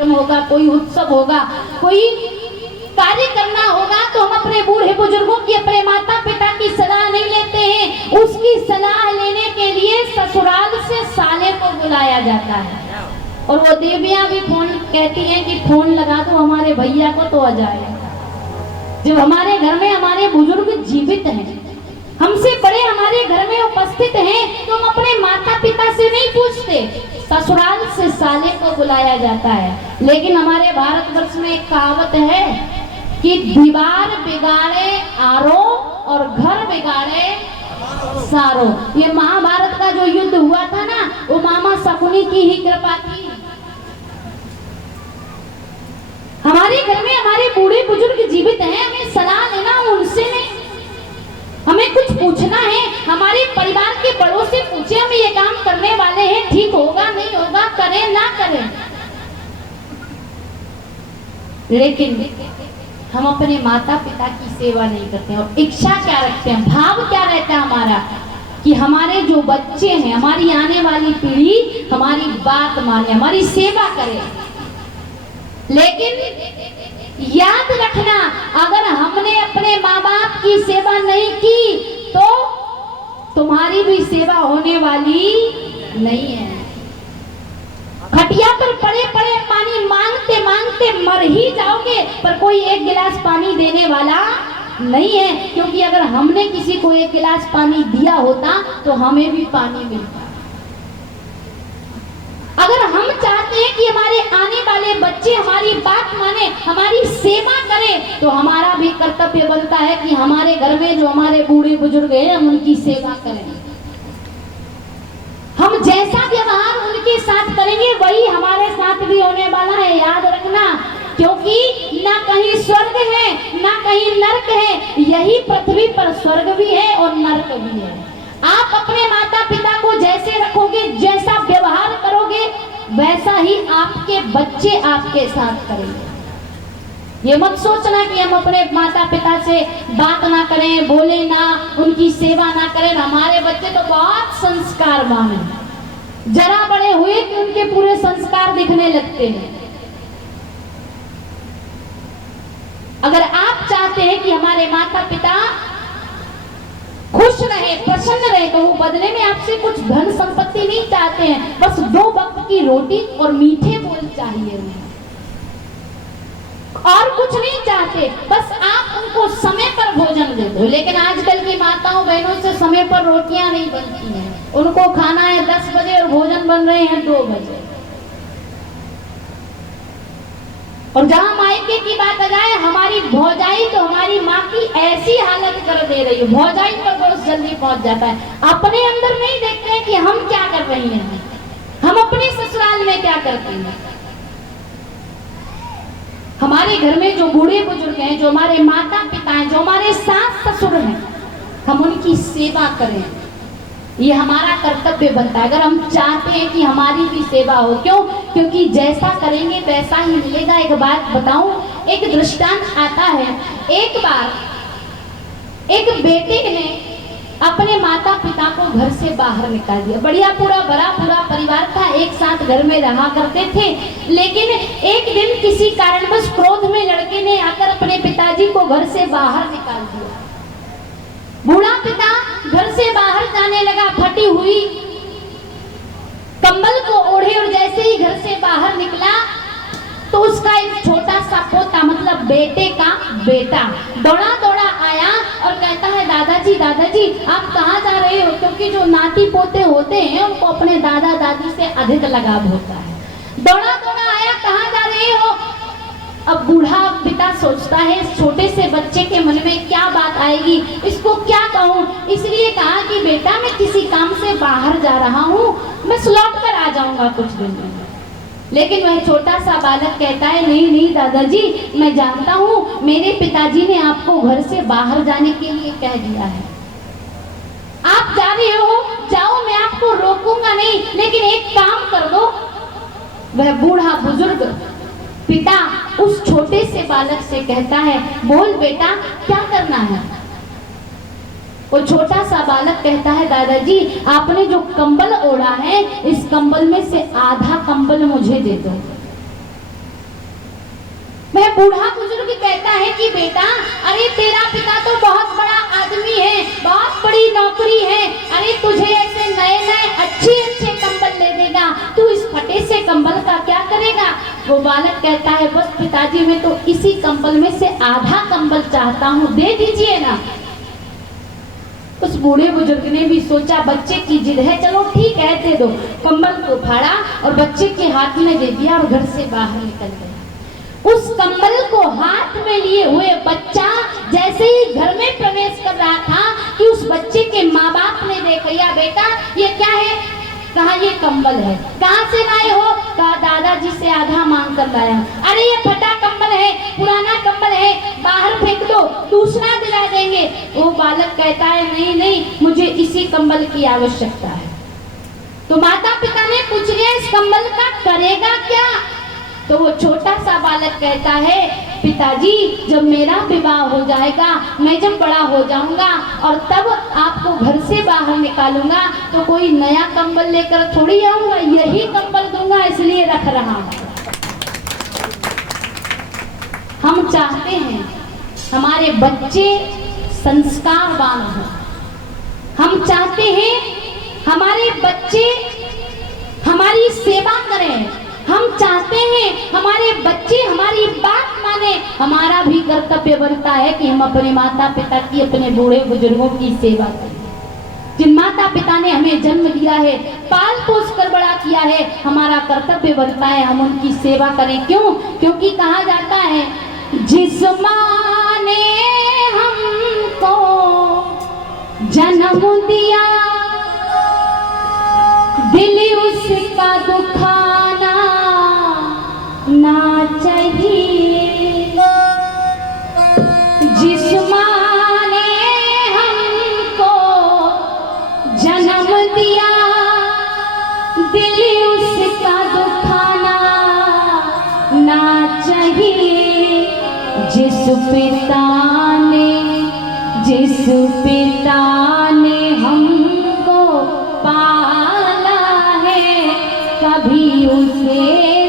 होगा, कोई उत्सव होगा, कोई कार्य करना होगा, तो हम अपने बूढ़े बुजुर्गों की, अपने माता पिता की सलाह नहीं लेते हैं। उसकी सलाह लेने के लिए ससुराल से साले को बुलाया जाता है। और वो देवियां भी फोन कहती हैं कि फोन लगा दो हमारे भैया को तो आ जाए। जब हमारे घर में हमारे बुजुर्ग जीवित हैं, हमसे बड़े हमारे घर में उपस्थित हैं, तो हम अपने माता पिता से नहीं पूछते, ससुराल से साले को बुलाया जाता है। लेकिन हमारे भारतवर्ष में एक कहावत है कि दीवार बिगाड़े आरो और घर बिगाड़े सारो। ये महाभारत का जो युद्ध हुआ था ना, वो मामा शकुनी की ही कृपा थी। हमारे घर में हमारे बूढ़े बुजुर्ग जीवित हैं, हमें सलाह लेना उनसे नहीं, हमें कुछ पूछना है हमारे परिवार के बड़ों से पूछे, हम ये काम करने वाले हैं, ठीक होगा नहीं होगा, करें ना करें। लेकिन हम अपने माता पिता की सेवा नहीं करते हैं। और इच्छा क्या रखते हैं, भाव क्या रहता है हमारा, कि हमारे जो बच्चे हैं, हमारी आने वाली पीढ़ी हमारी बात माने, हमारी सेवा करे। लेकिन याद रखना, अगर हमने अपने माँ बाप की सेवा नहीं की तो तुम्हारी भी सेवा होने वाली नहीं है। खटिया पर पड़े पड़े पानी मांगते मांगते मर ही जाओगे, पर कोई एक गिलास पानी देने वाला नहीं है। क्योंकि अगर हमने किसी को एक गिलास पानी दिया होता तो हमें भी पानी मिलता। अगर हम चाहते हैं कि हमारे आने वाले बच्चे हमारी बात माने, हमारी सेवा करें, तो हमारा भी कर्तव्य बनता है कि हमारे घर में जो हमारे बूढ़े बुजुर्ग हैं, हम उनकी सेवा करें। हम जैसा व्यवहार उनके साथ करेंगे वही हमारे साथ भी होने वाला है, याद रखना। क्योंकि ना कहीं स्वर्ग है ना कहीं नरक है, यही पृथ्वी पर स्वर्ग भी है और नरक भी है। आप अपने माता पिता को जैसे रखोगे, जैसा व्यवहार करोगे, वैसा ही आपके बच्चे आपके साथ करेंगे। ये मत सोचना कि हम अपने माता पिता से बात ना करें, बोले ना, उनकी सेवा ना करें। हमारे बच्चे तो बहुत संस्कारवान हैं, जरा बड़े हुए कि उनके पूरे संस्कार दिखने लगते हैं। अगर आप चाहते हैं कि हमारे माता पिता खुश रहे, प्रसन्न रहे, तो वो बदले में आपसे कुछ धन संपत्ति नहीं चाहते हैं, बस 2 वक्त की रोटी और मीठे बोल चाहिए उन्हें, और कुछ नहीं चाहते। बस आप उनको समय पर भोजन दे दो। लेकिन आजकल की माताओं बहनों से समय पर रोटियां नहीं बनती हैं, उनको खाना है 10 बजे और भोजन बन रहे हैं 2 बजे। और जहां मायके की बात आ जाए, हमारी भौजाई तो हमारी माँ की ऐसी हालत कर दे रही है, भौजाई पर बहुत जल्दी पहुंच जाता है। अपने अंदर नहीं देखते हैं कि हम क्या कर रही हैं, हम अपने ससुराल में क्या करते हैं। हमारे घर में जो बूढ़े बुजुर्ग हैं, जो हमारे माता पिता हैं, जो हमारे सास ससुर हैं, हम उनकी सेवा करें, ये हमारा कर्तव्य बनता है। अगर हम चाहते हैं कि हमारी भी सेवा हो, क्यों? क्योंकि जैसा करेंगे वैसा ही मिलेगा। एक बात बताऊं, एक दृष्टांत आता है। एक बार एक बेटे ने अपने माता पिता को घर से बाहर निकाल दिया। बढ़िया पूरा परिवार था, एक साथ घर में रहा करते थे। लेकिन एक दिन किसी कारणवश क्रोध में लड़के ने आकर अपने पिताजी को घर से बाहर निकाल दिया। बूढ़ा पिता घर से बाहर जाने लगा, फटी हुई कंबल को ओढ़े, और जैसे ही घर से बाहर निकला तो उसका एक छोटा सा पोता, मतलब बेटे का बेटा, दौड़ा दौड़ा आया और कहता है, दादाजी दादाजी आप कहाँ जा रहे हो? क्योंकि जो नाती पोते होते हैं उनको अपने दादा दादी से अधिक लगाव होता है। दौड़ा दौड़ा आया, कहाँ जा रहे हो? अब बूढ़ा पिता सोचता है, छोटे से बच्चे के मन में क्या बात आएगी, इसको क्या कहूँ। इसलिए कहा कि बेटा मैं किसी काम से बाहर जा रहा हूँ, मैं लौट कर आ जाऊंगा कुछ दिन में। लेकिन वह छोटा सा बालक कहता है, नहीं नहीं दादाजी, मैं जानता हूँ मेरे पिताजी ने आपको घर से बाहर जाने के लिए कह दिया है। आप जा रहे हो, जाओ, मैं आपको रोकूंगा नहीं, लेकिन एक काम कर दो। वह बूढ़ा बुजुर्ग पिता उस छोटे से बालक से कहता है, बोल बेटा क्या करना है? वो छोटा सा बालक कहता है, दादाजी आपने जो कंबल ओढ़ा है, इस कंबल में से आधा कंबल मुझे दे दो। बूढ़ा बुजुर्ग कहता है कि बेटा, अरे तेरा पिता तो बहुत बड़ा आदमी है, बहुत बड़ी नौकरी है, अरे तुझे ऐसे नए नए अच्छे अच्छे कंबल ले देगा, तू इस फटे से कंबल का क्या करेगा? वो बालक कहता है, बस पिताजी मैं तो इसी कंबल में से आधा कंबल चाहता हूँ, दे दीजिए ना। उस बूढ़े बुजुर्ग ने भी सोचा बच्चे की जिद है, चलो ठीक है दे दो। कंबल को फाड़ा और बच्चे के हाथ में दे दिया और घर से बाहर निकल गया। उस कंबल को हाथ में लिए हुए बच्चा जैसे ही घर में प्रवेश कर रहा था कि उस बच्चे के माँ बाप ने देखा, या बेटा ये क्या है? कहा ये कंबल है। कहाँ से लाए हो? कहा दादाजी से आधा मांग कर लाया। अरे ये फटा कंबल है, पुराना कंबल है, बाहर फेंक दो, दूसरा दिला देंगे। वो बालक कहता है नहीं नहीं, मुझे इसी कंबल की आवश्यकता है। तो माता पिता ने पूछ लिया इस कंबल का करेगा क्या? तो वो छोटा सा बालक कहता है, पिताजी जब मेरा विवाह हो जाएगा, मैं जब बड़ा हो जाऊंगा और तब आपको घर से बाहर निकालूंगा तो कोई नया कंबल लेकर थोड़ी आऊंगा, यही कंबल दूंगा, इसलिए रख रहा हूं। हम चाहते हैं हमारे बच्चे संस्कारवान हों। हम चाहते हैं हमारे बच्चे हमारी सेवा करें। हम चाहते हैं हमारे बच्चे हमारी बात माने। हमारा भी कर्तव्य बनता है कि हम अपने माता पिता की, अपने बूढ़े बुजुर्गों की सेवा करें। जिन माता पिता ने हमें जन्म दिया है, पाल पोस कर बड़ा किया है, हमारा कर्तव्य बनता है हम उनकी सेवा करें। क्यों? क्योंकि कहा जाता है जिस माँ ने हमको जन्म दिया, दिल उसका दुखाना ना चाहिए। जिस माँ ने हमको जन्म दिया, दिल उसका दुखाना ना चाहिए। जिस पिता ने हमको पाला है, कभी उसे